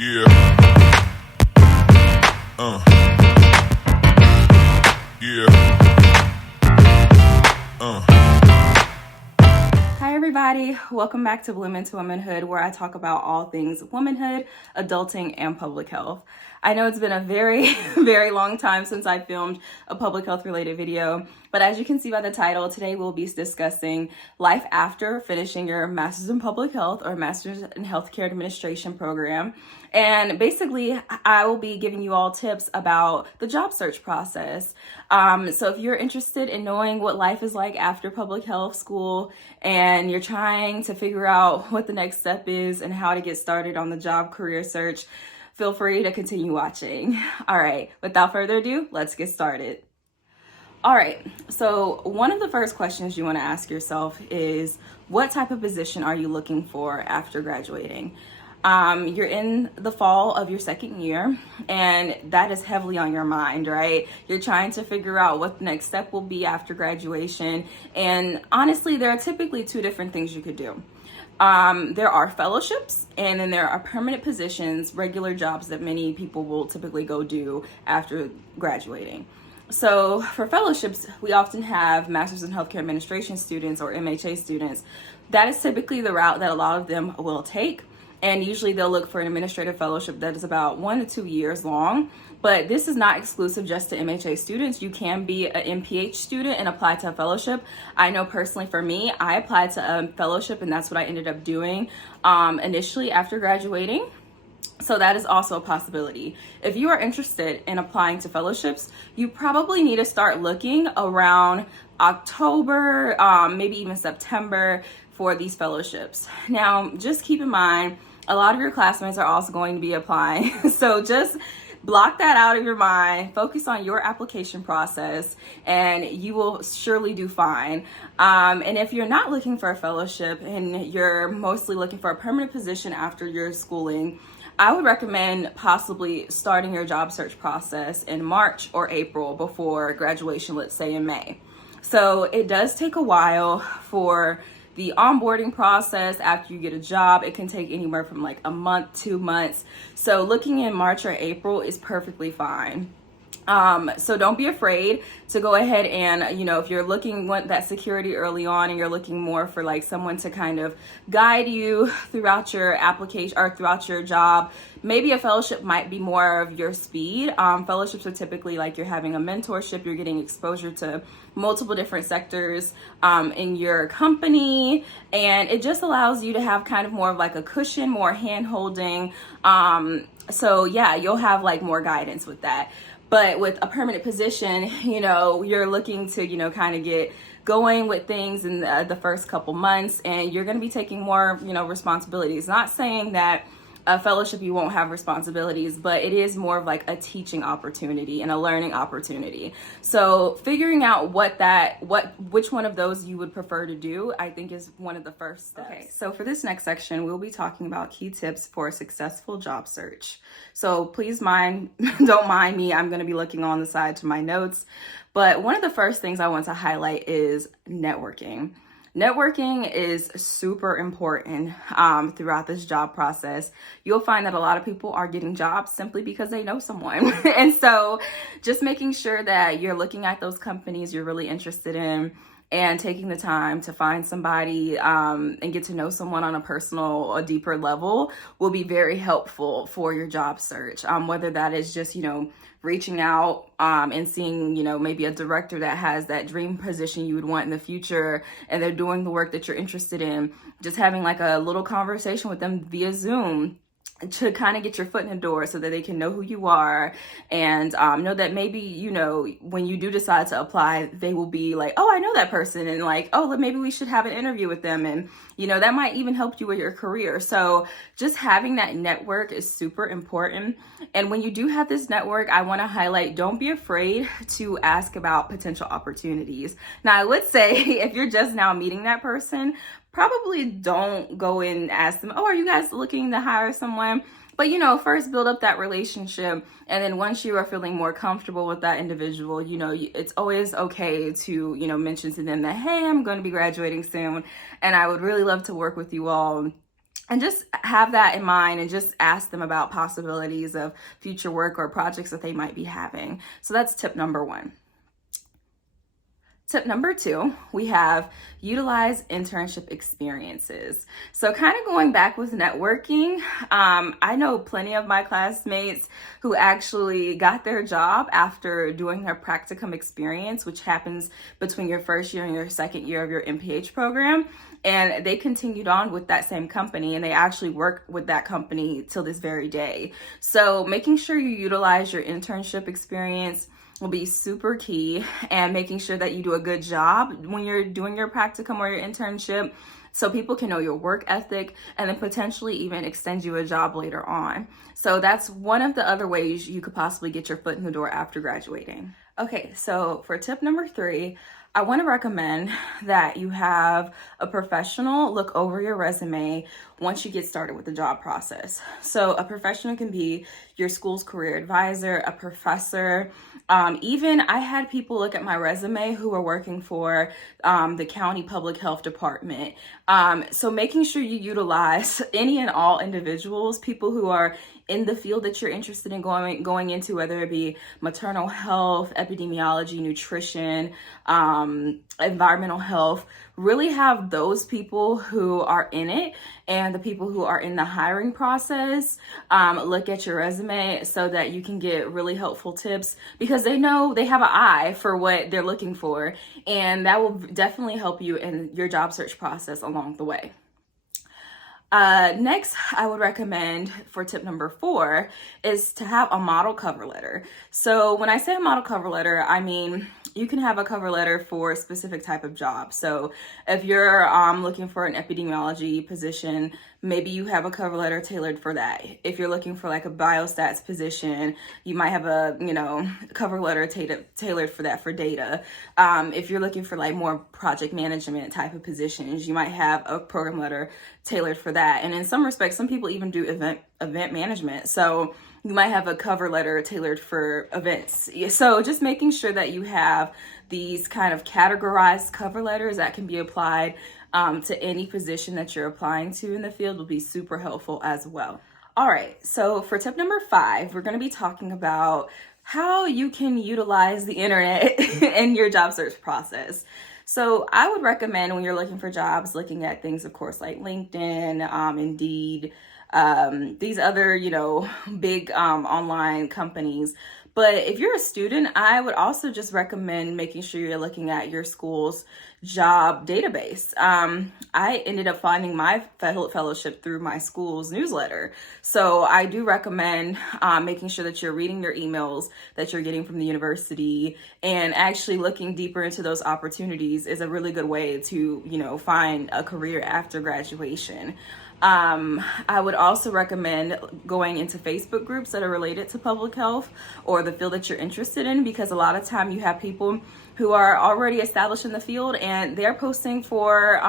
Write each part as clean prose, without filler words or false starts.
Yeah. Uh. Yeah. Hi everybody, welcome back to Bloom into Womanhood, where I talk about all things womanhood, adulting, and public health. I know it's been a very, very long time since I filmed a public health related video, but as you can see by the title, today we'll be discussing life after finishing your Master's in Public Health or Master's in Healthcare Administration program. And basically, I will be giving you all tips about the job search process. So if you're interested in knowing what life is like after public health school and you're trying to figure out what the next step is and how to get started on the job career search, feel free to continue watching. All right, without further ado, let's get started. All right, so one of the first questions you want to ask yourself is, what type of position are you looking for after graduating? You're in the fall of your second year, and that is heavily on your mind, right? You're trying to figure out what the next step will be after graduation. And honestly, there are typically two different things you could do. There are fellowships, and then there are permanent positions, regular jobs that many people will typically go do after graduating. So for fellowships, we often have Master's in Healthcare Administration students or MHA students. That is typically the route that a lot of them will take. And usually they'll look for an administrative fellowship that is about 1 to 2 years long. But this is not exclusive just to MHA students. You can be an MPH student and apply to a fellowship. I know personally for me, I applied to a fellowship, and that's what I ended up doing initially after graduating. So that is also a possibility. If you are interested in applying to fellowships, you probably need to start looking around October, maybe even September for these fellowships. Now, just keep in mind, a lot of your classmates are also going to be applying. So just block that out of your mind, focus on your application process, and you will surely do fine. And if you're not looking for a fellowship and you're mostly looking for a permanent position after your schooling, I would recommend possibly starting your job search process in March or April before graduation, let's say in May. So it does take a while for the onboarding process after you get a job. It can take anywhere from like a month, 2 months. So looking in March or April is perfectly fine. So don't be afraid to go ahead and, if you're want that security early on and you're looking more for like someone to kind of guide you throughout your application or throughout your job, maybe a fellowship might be more of your speed. Fellowships are typically like you're having a mentorship, you're getting exposure to multiple different sectors in your company, and it just allows you to have kind of more of like a cushion, more hand holding. So yeah, you'll have like more guidance with that. But with a permanent position, you're looking to, kind of get going with things in the first couple months, and you're going to be taking more, responsibilities. Not saying that a fellowship you won't have responsibilities, but it is more of like a teaching opportunity and a learning opportunity. So figuring out which one of those you would prefer to do, I think is one of the first steps. Okay, so for this next section, we'll be talking about key tips for a successful job search. So please don't mind me, I'm going to be looking on the side to my notes. But one of the first things I want to highlight is networking. Networking is super important throughout this job process. You'll find that a lot of people are getting jobs simply because they know someone. And so just making sure that you're looking at those companies you're really interested in and taking the time to find somebody and get to know someone on a personal or deeper level will be very helpful for your job search. Whether that is just, reaching out and seeing, maybe a director that has that dream position you would want in the future, and they're doing the work that you're interested in, just having like a little conversation with them via Zoom to kind of get your foot in the door so that they can know who you are and know that maybe, when you do decide to apply, they will be like, oh, I know that person, and like, oh, maybe we should have an interview with them. And, that might even help you with your career. So just having that network is super important. And when you do have this network, I want to highlight, don't be afraid to ask about potential opportunities. Now, I would say if you're just now meeting that person, probably don't go and ask them, oh, are you guys looking to hire someone? But, first build up that relationship. And then once you are feeling more comfortable with that individual, it's always okay to, mention to them that, hey, I'm going to be graduating soon, and I would really love to work with you all. And just have that in mind and just ask them about possibilities of future work or projects that they might be having. So that's tip number 1. Tip number 2, we have utilize internship experiences. So kind of going back with networking, I know plenty of my classmates who actually got their job after doing their practicum experience, which happens between your first year and your second year of your MPH program. And they continued on with that same company, and they actually work with that company till this very day. So making sure you utilize your internship experience will be super key, and making sure that you do a good job when you're doing your practicum or your internship, so people can know your work ethic and then potentially even extend you a job later on. So that's one of the other ways you could possibly get your foot in the door after graduating. Okay, so for tip number 3, I want to recommend that you have a professional look over your resume once you get started with the job process. So a professional can be your school's career advisor, a professor. Even I had people look at my resume who were working for the county public health department. So making sure you utilize any and all individuals, people who are in the field that you're interested in going into, whether it be maternal health, epidemiology, nutrition, environmental health. Really have those people who are in it and the people who are in the hiring process look at your resume so that you can get really helpful tips, because they know they have an eye for what they're looking for, and that will definitely help you in your job search process along the way. Next, I would recommend for tip number 4 is to have a model cover letter. So when I say a model cover letter, I mean you can have a cover letter for a specific type of job. So if you're looking for an epidemiology position, maybe you have a cover letter tailored for that. If you're looking for like a biostats position, you might have a cover letter tailored for that, for data. If you're looking for like more project management type of positions, you might have a program letter tailored for that. And in some respects, some people even do event management. So you might have a cover letter tailored for events. So just making sure that you have these kind of categorized cover letters that can be applied to any position that you're applying to in the field will be super helpful as well. All right, so for tip number 5, we're going to be talking about how you can utilize the internet in your job search process. So I would recommend when you're looking for jobs, looking at things, of course, like LinkedIn, Indeed, these other, big online companies. But if you're a student, I would also just recommend making sure you're looking at your school's job database. I ended up finding my fellowship through my school's newsletter. So I do recommend making sure that you're reading your emails that you're getting from the university, and actually looking deeper into those opportunities is a really good way to, find a career after graduation. I would also recommend going into Facebook groups that are related to public health or the field that you're interested in, because a lot of time you have people who are already established in the field and they're posting for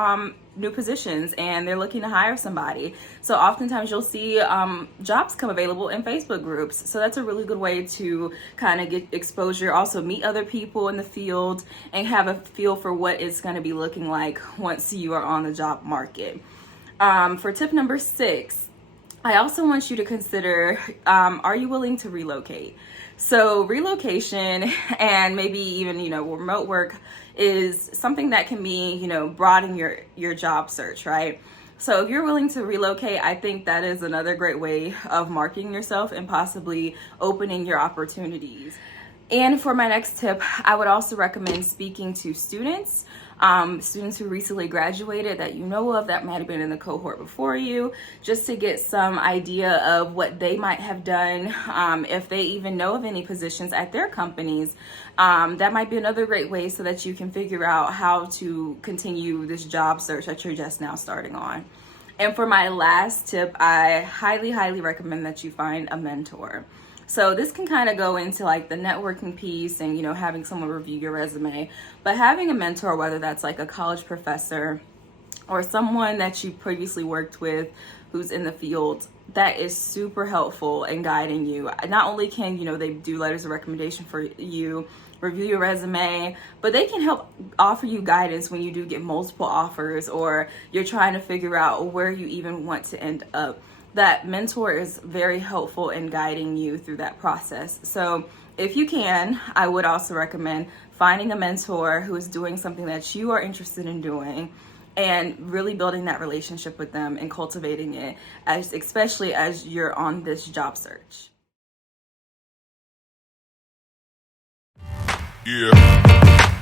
new positions and they're looking to hire somebody. So oftentimes you'll see jobs come available in Facebook groups. So that's a really good way to kind of get exposure, also meet other people in the field and have a feel for what it's going to be looking like once you are on the job market. For tip number 6, I also want you to consider, are you willing to relocate? So relocation and maybe even, remote work is something that can be, broaden your job search, right? So if you're willing to relocate, I think that is another great way of marketing yourself and possibly opening your opportunities. And for my next tip, I would also recommend speaking to students who recently graduated that you know of, that might have been in the cohort before you, just to get some idea of what they might have done, if they even know of any positions at their companies. That might be another great way so that you can figure out how to continue this job search that you're just now starting on. And for my last tip, I highly, highly recommend that you find a mentor. So this can kind of go into like the networking piece and, having someone review your resume, but having a mentor, whether that's like a college professor or someone that you previously worked with who's in the field, that is super helpful in guiding you. Not only can, they do letters of recommendation for you, review your resume, but they can help offer you guidance when you do get multiple offers or you're trying to figure out where you even want to end up. That mentor is very helpful in guiding you through that process. So if you can, I would also recommend finding a mentor who is doing something that you are interested in doing and really building that relationship with them and cultivating it, especially as you're on this job search. Yeah.